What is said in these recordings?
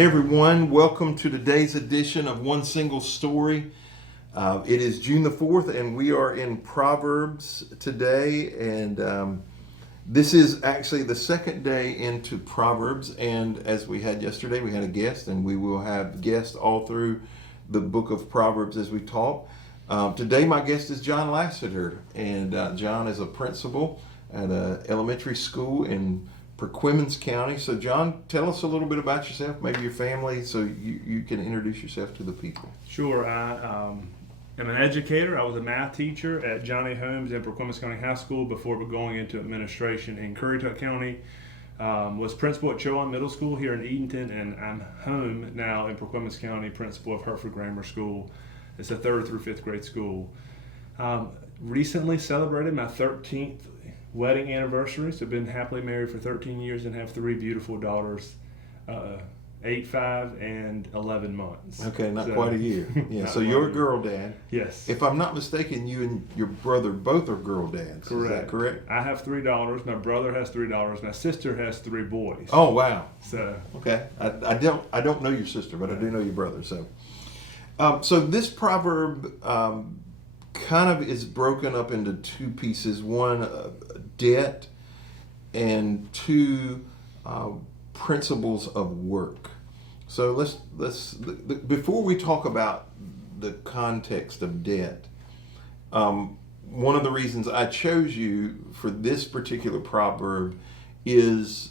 Hey everyone, welcome to today's edition of One Single Story. It is June the 4th and we are in Proverbs today, and this is actually the second day into Proverbs, and as we had yesterday, we had a guest, and we will have guests all through the book of Proverbs as we talk. Today my guest is John Lassiter, and John is a principal at an elementary school in Perquimans County. So John, tell us a little bit about yourself, maybe your family, so you can introduce yourself to the people. Sure. I am an educator. I was a math teacher at Johnny Holmes in Perquimans County High School before going into administration in Currituck County. Was principal at Chowan Middle School here in Edenton, and I'm home now in Perquimans County, principal of Hertford Grammar School. It's a 3rd through 5th grade school. Recently celebrated my 13th wedding anniversary, so I've been happily married for 13 years and have 3 beautiful daughters, 8, 5, and 11 months. Okay, not quite a year. Yeah, so you're a girl dad. Yes. If I'm not mistaken, you and your brother both are girl dads. Correct. Is that correct? I have 3 daughters. My brother has 3 daughters. My sister has 3 boys. Oh wow. So okay, I don't know your sister, but I do know your brother. So, so this proverb kind of is broken up into 2 pieces: one, debt, and 2, principles of work. So let's before we talk about the context of debt, one of the reasons I chose you for this particular proverb is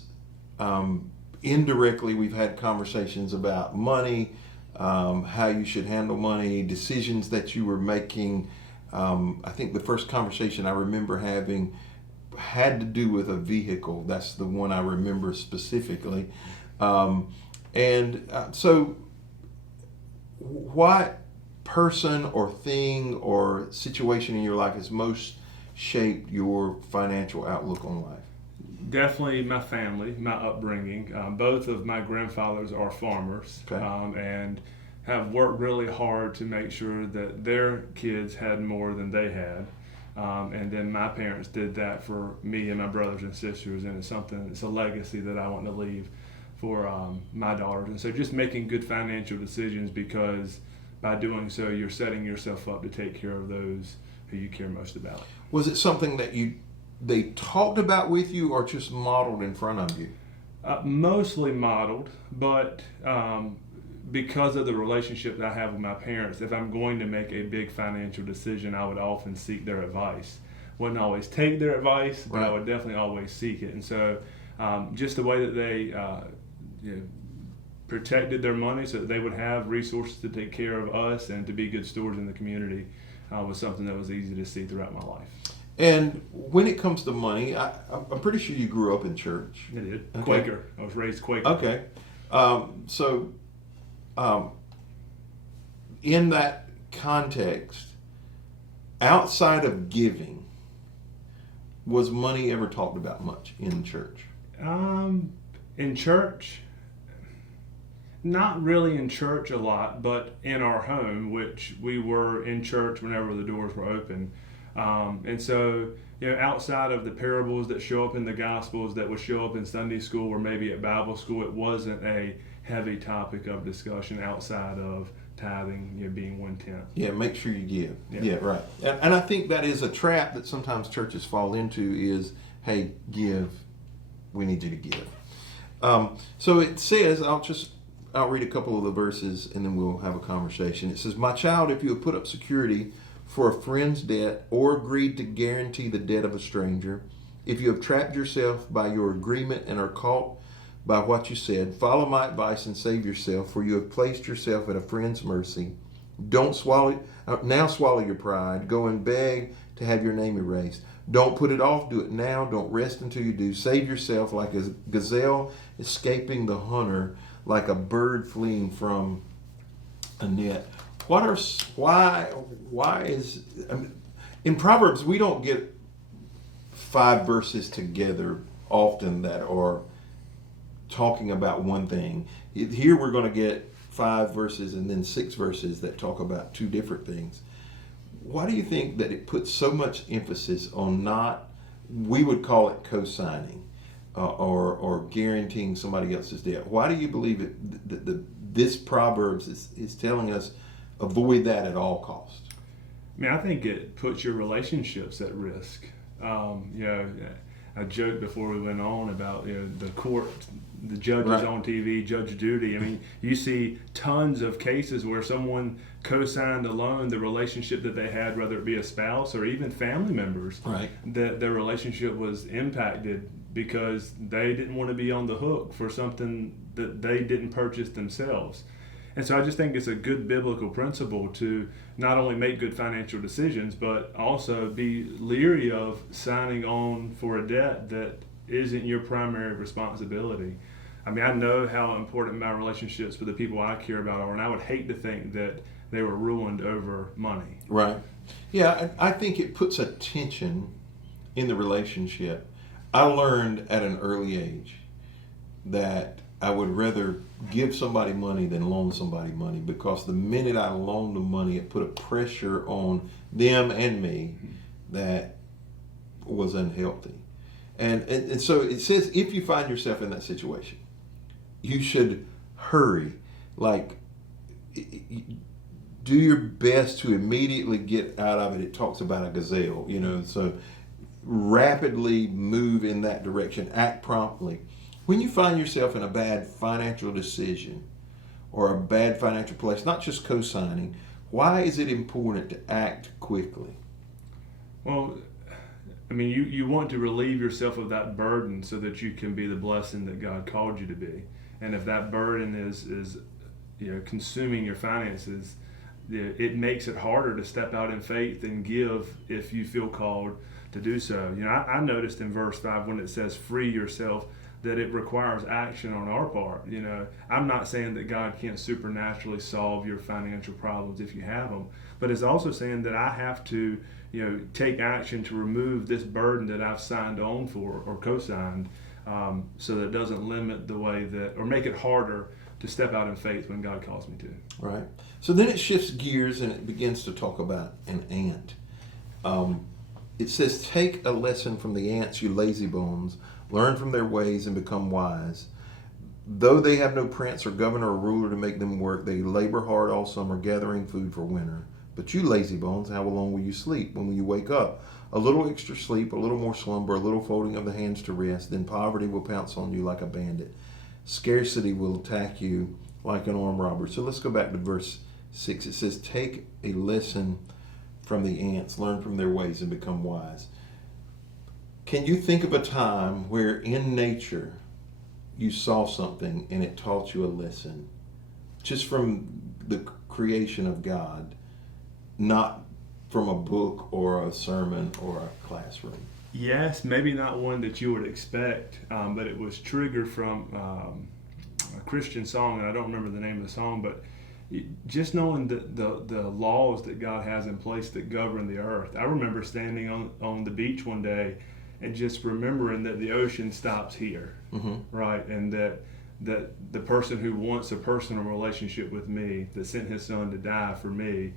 indirectly we've had conversations about money, how you should handle money, decisions that you were making. I think the first conversation I remember having had to do with a vehicle. That's the one I remember specifically. So what person or thing or situation in your life has most shaped your financial outlook on life? definitely my family, my upbringing. Both of my grandfathers are farmers, Okay. And have worked really hard to make sure that their kids had more than they had. And then my parents did that for me and my brothers and sisters, and it's a legacy that I want to leave for my daughters. And so just making good financial decisions, because by doing so, you're setting yourself up to take care of those who you care most about. Was it something that they talked about with you, or just modeled in front of you? Mostly modeled, but because of the relationship that I have with my parents, if I'm going to make a big financial decision, I would often seek their advice. Wouldn't always take their advice, but I would definitely always seek it. And so just the way that they protected their money so that they would have resources to take care of us and to be good stewards in the community was something that was easy to see throughout my life. And when it comes to money, I'm pretty sure you grew up in church. I did. Okay. Quaker. I was raised Quaker. Okay. In that context, outside of giving, was money ever talked about much in church? In church, not really in church a lot, but in our home, which we were in church whenever the doors were open. And so, outside of the parables that show up in the Gospels, that would show up in Sunday school or maybe at Bible school, it wasn't a heavy topic of discussion outside of tithing, being 1/10. Yeah, make sure you give. Yeah, right. And I think that is a trap that sometimes churches fall into is, hey, give. We need you to give. So it says, I'll read a couple of the verses and then we'll have a conversation. It says, "My child, if you have put up security for a friend's debt or agreed to guarantee the debt of a stranger, if you have trapped yourself by your agreement and are caught by what you said, follow my advice and save yourself, for you have placed yourself at a friend's mercy. Now swallow your pride. Go and beg to have your name erased. Don't put it off. Do it now. Don't rest until you do. Save yourself like a gazelle escaping the hunter, like a bird fleeing from a net." In Proverbs we don't get 5 verses together often that are talking about one thing. Here we're going to get 5 verses and then 6 verses that talk about 2 different things. Why do you think that it puts so much emphasis on not, we would call it co-signing, or guaranteeing somebody else's debt. Why do you believe this Proverbs is telling us avoid that at all costs? I mean, I think it puts your relationships at risk. I joked before we went on about the court, the judges right. on TV, Judge Judy. I mean, you see tons of cases where someone co-signed a loan, the relationship that they had, whether it be a spouse or even family members, right. that their relationship was impacted because they didn't want to be on the hook for something that they didn't purchase themselves. And so I just think it's a good biblical principle to not only make good financial decisions, but also be leery of signing on for a debt that isn't your primary responsibility. I mean, I know how important my relationships with the people I care about are, and I would hate to think that they were ruined over money. Right. Yeah, I think it puts a tension in the relationship. I learned at an early age that I would rather give somebody money than loan somebody money, because the minute I loaned them money, it put a pressure on them and me that was unhealthy. And so it says, if you find yourself in that situation, you should hurry. Like, do your best to immediately get out of it. It talks about a gazelle, so rapidly move in that direction, act promptly. When you find yourself in a bad financial decision or a bad financial place, not just co-signing, why is it important to act quickly? Well, I mean, you want to relieve yourself of that burden so that you can be the blessing that God called you to be. And if that burden is consuming your finances, it makes it harder to step out in faith and give if you feel called to do so. I noticed in verse 5 when it says free yourself, that it requires action on our part. I'm not saying that God can't supernaturally solve your financial problems if you have them, but it's also saying that I have to, take action to remove this burden that I've signed on for or co-signed, so that it doesn't limit the way that, or make it harder to step out in faith when God calls me to. Right. So then it shifts gears and it begins to talk about an ant. It says, take a lesson from the ants, you lazy bones. Learn from their ways and become wise. Though they have no prince or governor or ruler to make them work, they labor hard all summer, gathering food for winter. But you lazy bones, how long will you sleep? When will you wake up? A little extra sleep, a little more slumber, a little folding of the hands to rest. Then poverty will pounce on you like a bandit. Scarcity will attack you like an armed robber. So let's go back to verse 6. It says, take a lesson from the ants, learn from their ways and become wise. Can you think of a time where in nature you saw something and it taught you a lesson, just from the creation of God, not from a book or a sermon or a classroom? Yes, maybe not one that you would expect, but it was triggered from a Christian song, and I don't remember the name of the song, but just knowing the laws that God has in place that govern the earth. I remember standing on the beach one day and just remembering that the ocean stops here, right? And that the person who wants a personal relationship with me, that sent his son to die for me,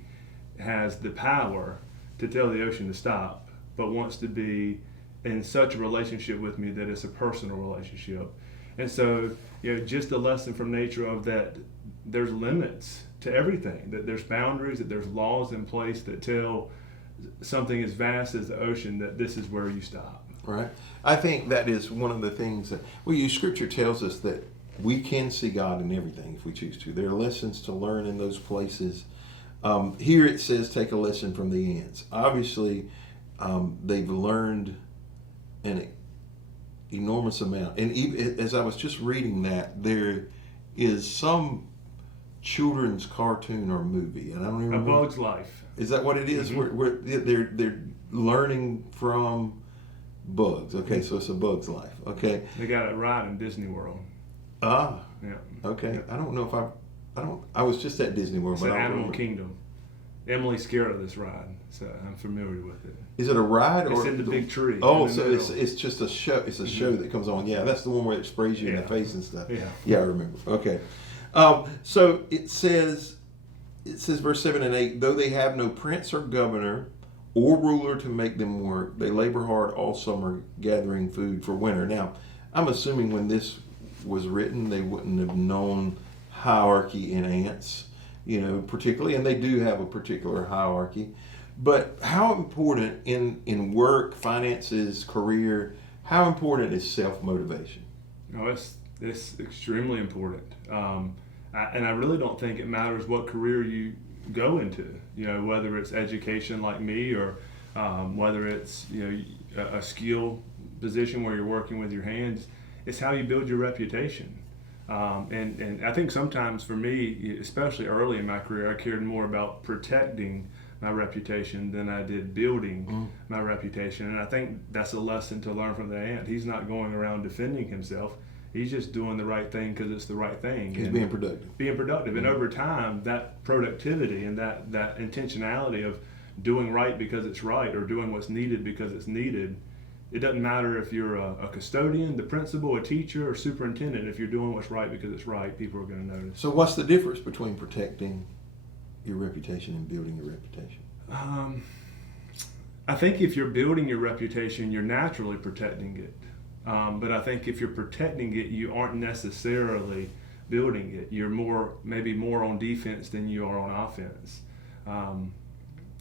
has the power to tell the ocean to stop, but wants to be in such a relationship with me that it's a personal relationship. And so, just a lesson from nature of that there's limits to everything, that there's boundaries, that there's laws in place that tell something as vast as the ocean that this is where you stop. Right. I think that is one of the things that, Scripture tells us that we can see God in everything if we choose to. There are lessons to learn in those places. Here it says, take a lesson from the ants. Obviously, they've learned an enormous amount. And even, as I was just reading that, there is some children's cartoon or movie, and I don't even remember. A Bug's Life. Is that what it is? Where they're learning from bugs. Okay, so it's a Bug's Life. Okay. They got it right in Disney World. Ah. Yeah. Okay. I don't know if I was just at Disney World, It's but an I don't Animal remember. Kingdom. Emily's scared of this ride, so I'm familiar with it. Is it a ride It's or in the big tree. Oh, in the so middle. it's just a show. It's a show that comes on. Yeah, that's the one where it sprays you in the face and stuff. Yeah, I remember. Okay. So it says verse 7 and 8, though they have no prince or governor or ruler to make them work, they labor hard all summer gathering food for winter. Now, I'm assuming when this was written, they wouldn't have known hierarchy in ants, particularly, and they do have a particular hierarchy. But how important in work, finances, career, how important is self-motivation? No, it's extremely important. And I really don't think it matters what career you go into, whether it's education like me or whether it's, a skill position where you're working with your hands. It's how you build your reputation. And I think sometimes for me, especially early in my career, I cared more about protecting my reputation than I did building my reputation. And I think that's a lesson to learn from the ant. He's not going around defending himself. He's just doing the right thing because it's the right thing. He's being productive. And over time, that productivity and that intentionality of doing right because it's right or doing what's needed because it's needed, it doesn't matter if you're a custodian, the principal, a teacher, or superintendent. If you're doing what's right because it's right, people are going to notice. So what's the difference between protecting your reputation and building your reputation? I think if you're building your reputation, you're naturally protecting it. But I think if you're protecting it, you aren't necessarily building it. You're maybe more on defense than you are on offense.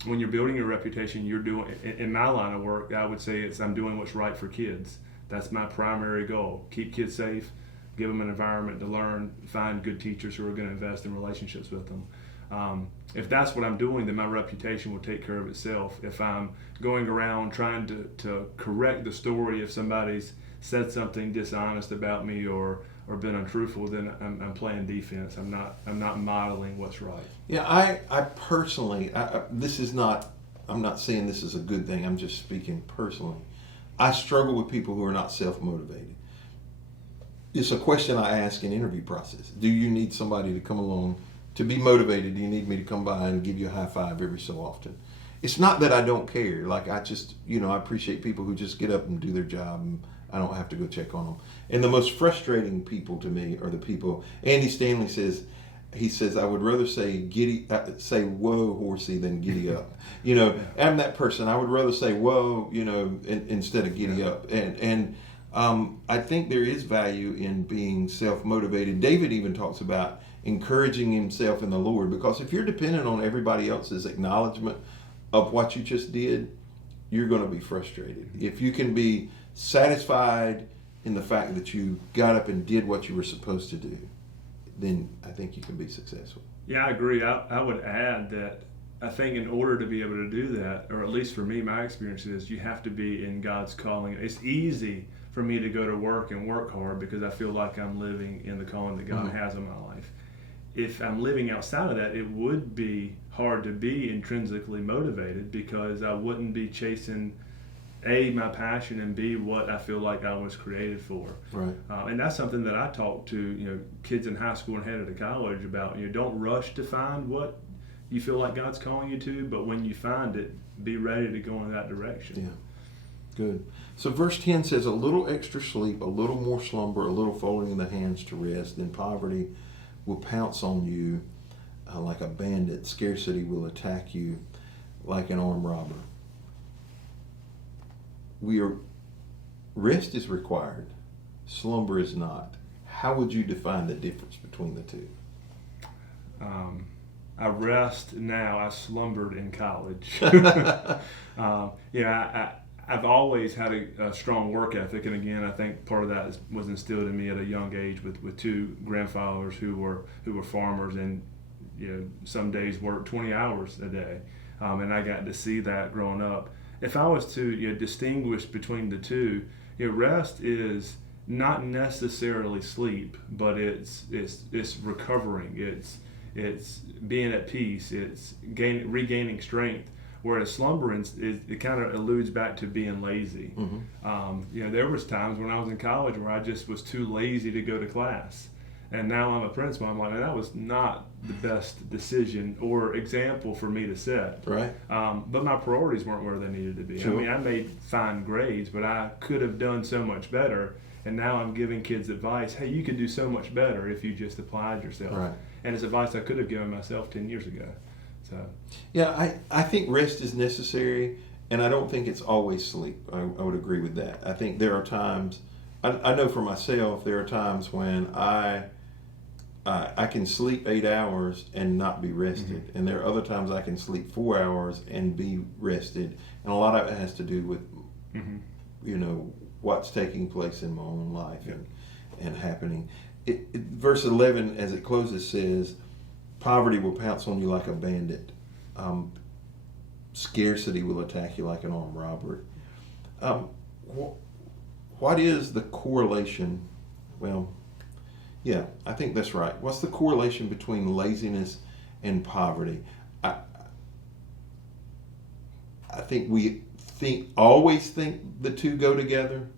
When you're building your reputation, you're doing, in my line of work, I would say I'm doing what's right for kids. That's my primary goal. Keep kids safe, give them an environment to learn, find good teachers who are going to invest in relationships with them. If that's what I'm doing, then my reputation will take care of itself. If I'm going around trying to correct the story if somebody's said something dishonest about me or been untruthful, then I'm playing defense. I'm not modeling what's right. Yeah, I personally, I'm not saying this is a good thing. I'm just speaking personally. I struggle with people who are not self-motivated. It's a question I ask in interview process. Do you need somebody to come along to be motivated? Do you need me to come by and give you a high five every so often? It's not that I don't care. Like I just, I appreciate people who just get up and do their job and I don't have to go check on them. And the most frustrating people to me are the people, Andy Stanley says, I would rather say whoa horsey than giddy up. I'm that person. I would rather say whoa, instead of giddy up. And I think there is value in being self-motivated. David even talks about encouraging himself in the Lord, because if you're dependent on everybody else's acknowledgement of what you just did, you're going to be frustrated. If you can be satisfied in the fact that you got up and did what you were supposed to do, then I think you can be successful. Yeah, I agree. I would add that I think in order to be able to do that, or at least for me, my experience is you have to be in God's calling. It's easy for me to go to work and work hard because I feel like I'm living in the calling that God has in my life. If I'm living outside of that, it would be hard to be intrinsically motivated because I wouldn't be chasing A, my passion, and B, what I feel like I was created for. Right. And that's something that I talk to kids in high school and headed to college about. Don't rush to find what you feel like God's calling you to, but when you find it, be ready to go in that direction. Yeah. Good. So verse 10 says, a little extra sleep, a little more slumber, a little folding of the hands to rest, then poverty will pounce on you like a bandit. Scarcity will attack you like an armed robber. Rest is required. Slumber is not. How would you define the difference between the two? I rest now. I slumbered in college. I've always had a strong work ethic, and again, I think part of that was instilled in me at a young age with two grandfathers who were farmers, and some days worked 20 hours a day, and I got to see that growing up. If I was to distinguish between the two, rest is not necessarily sleep, but it's recovering. It's being at peace. It's regaining strength. Whereas slumbering, it kind of alludes back to being lazy. Mm-hmm. There was times when I was in college where I just was too lazy to go to class. And now I'm a principal. I'm like, man, that was not the best decision or example for me to set. Right. But my priorities weren't where they needed to be. Sure. I mean, I made fine grades, but I could have done so much better. And now I'm giving kids advice. Hey, you could do so much better if you just applied yourself. Right. And it's advice I could have given myself 10 years ago. So. Yeah, I think rest is necessary, and I don't think it's always sleep. I would agree with that. I think there are times I know for myself, there are times when I can sleep 8 hours and not be rested, and there are other times I can sleep 4 hours and be rested, and a lot of it has to do with what's taking place in my own life and happening. Verse 11, as it closes, says, "Poverty will pounce on you like a bandit. Scarcity will attack you like an armed robber." What is the correlation? Well, yeah, I think that's right. What's the correlation between laziness and poverty? I think we always think the two go together.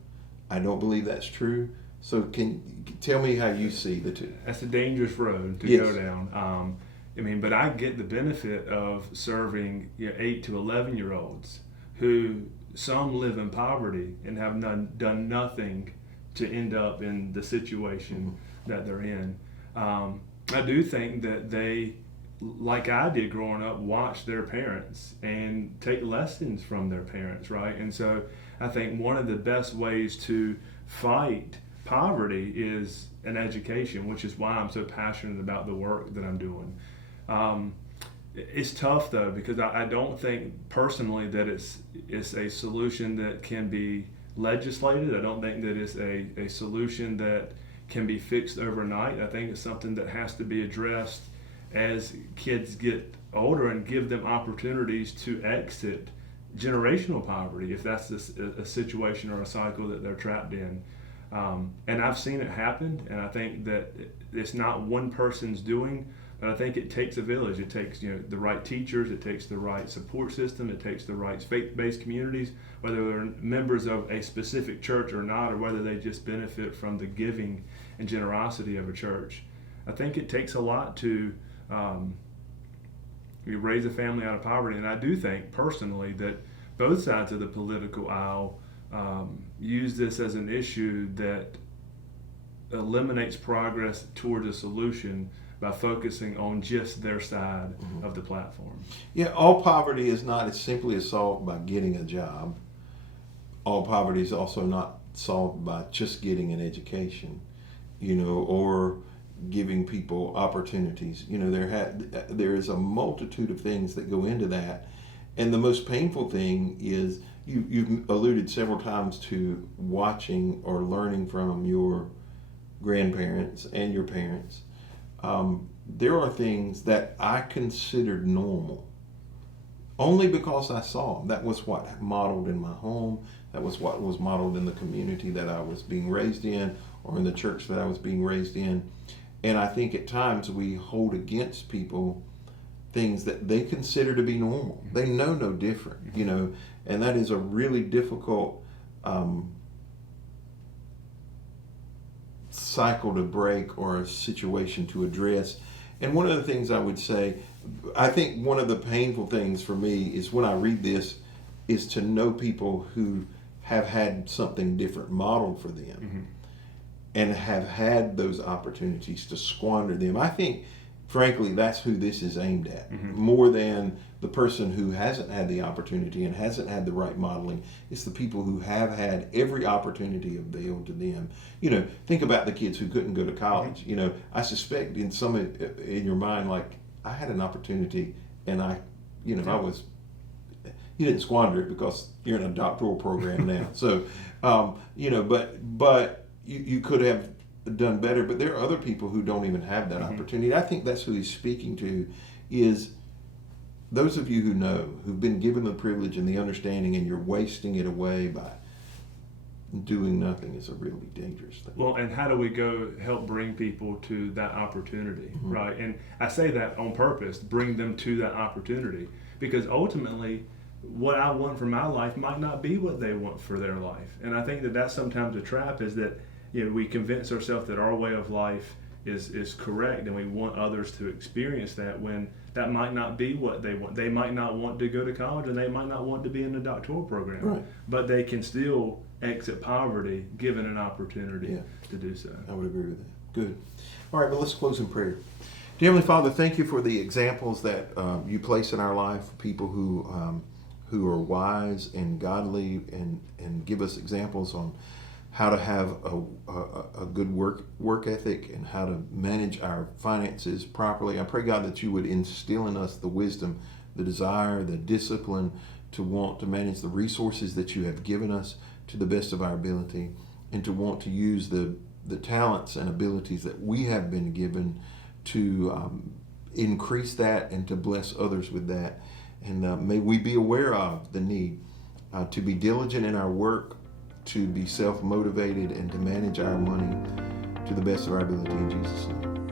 I don't believe that's true. So can you tell me how you see the two? That's a dangerous road to go down. But I get the benefit of serving 8 to 11-year-olds who some live in poverty and have done nothing to end up in the situation that they're in. I do think that they, like I did growing up, watch their parents and take lessons from their parents, right? And so I think one of the best ways to fight poverty is an education, which is why I'm so passionate about the work that I'm doing. It's tough though, because I don't think personally that it's a solution that can be legislated. I don't think that it's a solution that can be fixed overnight. I think it's something that has to be addressed as kids get older and give them opportunities to exit generational poverty if that's a situation or a cycle that they're trapped in. And I've seen it happen, and I think that it's not one person's doing, but I think it takes a village. It takes the right teachers, it takes the right support system, it takes the right faith-based communities, whether they're members of a specific church or not, or whether they just benefit from the giving and generosity of a church. I think it takes a lot to raise a family out of poverty, and I do think personally that both sides of the political aisle use this as an issue that eliminates progress toward a solution by focusing on just their side of the platform. Yeah, all poverty is not as simply solved by getting a job. All poverty is also not solved by just getting an education, or giving people opportunities. There is a multitude of things that go into that, and the most painful thing is you've alluded several times to watching or learning from your grandparents and your parents. There are things that I considered normal only because I saw them. That was what modeled in my home. That was what was modeled in the community that I was being raised in, or in the church that I was being raised in. And I think at times we hold against people things that they consider to be normal. They know no different, and that is a really difficult cycle to break, or a situation to address. And one of the things I would say, I think one of the painful things for me is when I read this, is to know people who have had something different modeled for them and have had those opportunities to squander them. I think, frankly, that's who this is aimed at, more than the person who hasn't had the opportunity and hasn't had the right modeling. It's the people who have had every opportunity availed to them. Think about the kids who couldn't go to college. I suspect in your mind, like, I had an opportunity and I was, you didn't squander it because you're in a doctoral program now. So, but you could have done better. But there are other people who don't even have that opportunity. I think that's who he's speaking to, is those of you who've been given the privilege and the understanding, and you're wasting it away by doing nothing, is a really dangerous thing. Well, and how do we go help bring people to that opportunity, right? And I say that on purpose, bring them to that opportunity, because ultimately what I want for my life might not be what they want for their life. And I think that that's sometimes a trap, is that we convince ourselves that our way of life is correct, and we want others to experience that, when that might not be what they want. They might not want to go to college, and they might not want to be in a doctoral program, right, but they can still exit poverty given an opportunity to do so. I would agree with that. Good. All right, but let's close in prayer. Dear Heavenly Father, thank you for the examples that you place in our life, people who are wise and godly, and give us examples on how to have a good work ethic and how to manage our finances properly. I pray, God, that you would instill in us the wisdom, the desire, the discipline to want to manage the resources that you have given us to the best of our ability, and to want to use the talents and abilities that we have been given to increase that and to bless others with that. And may we be aware of the need to be diligent in our work, to be self-motivated, and to manage our money to the best of our ability, in Jesus' name.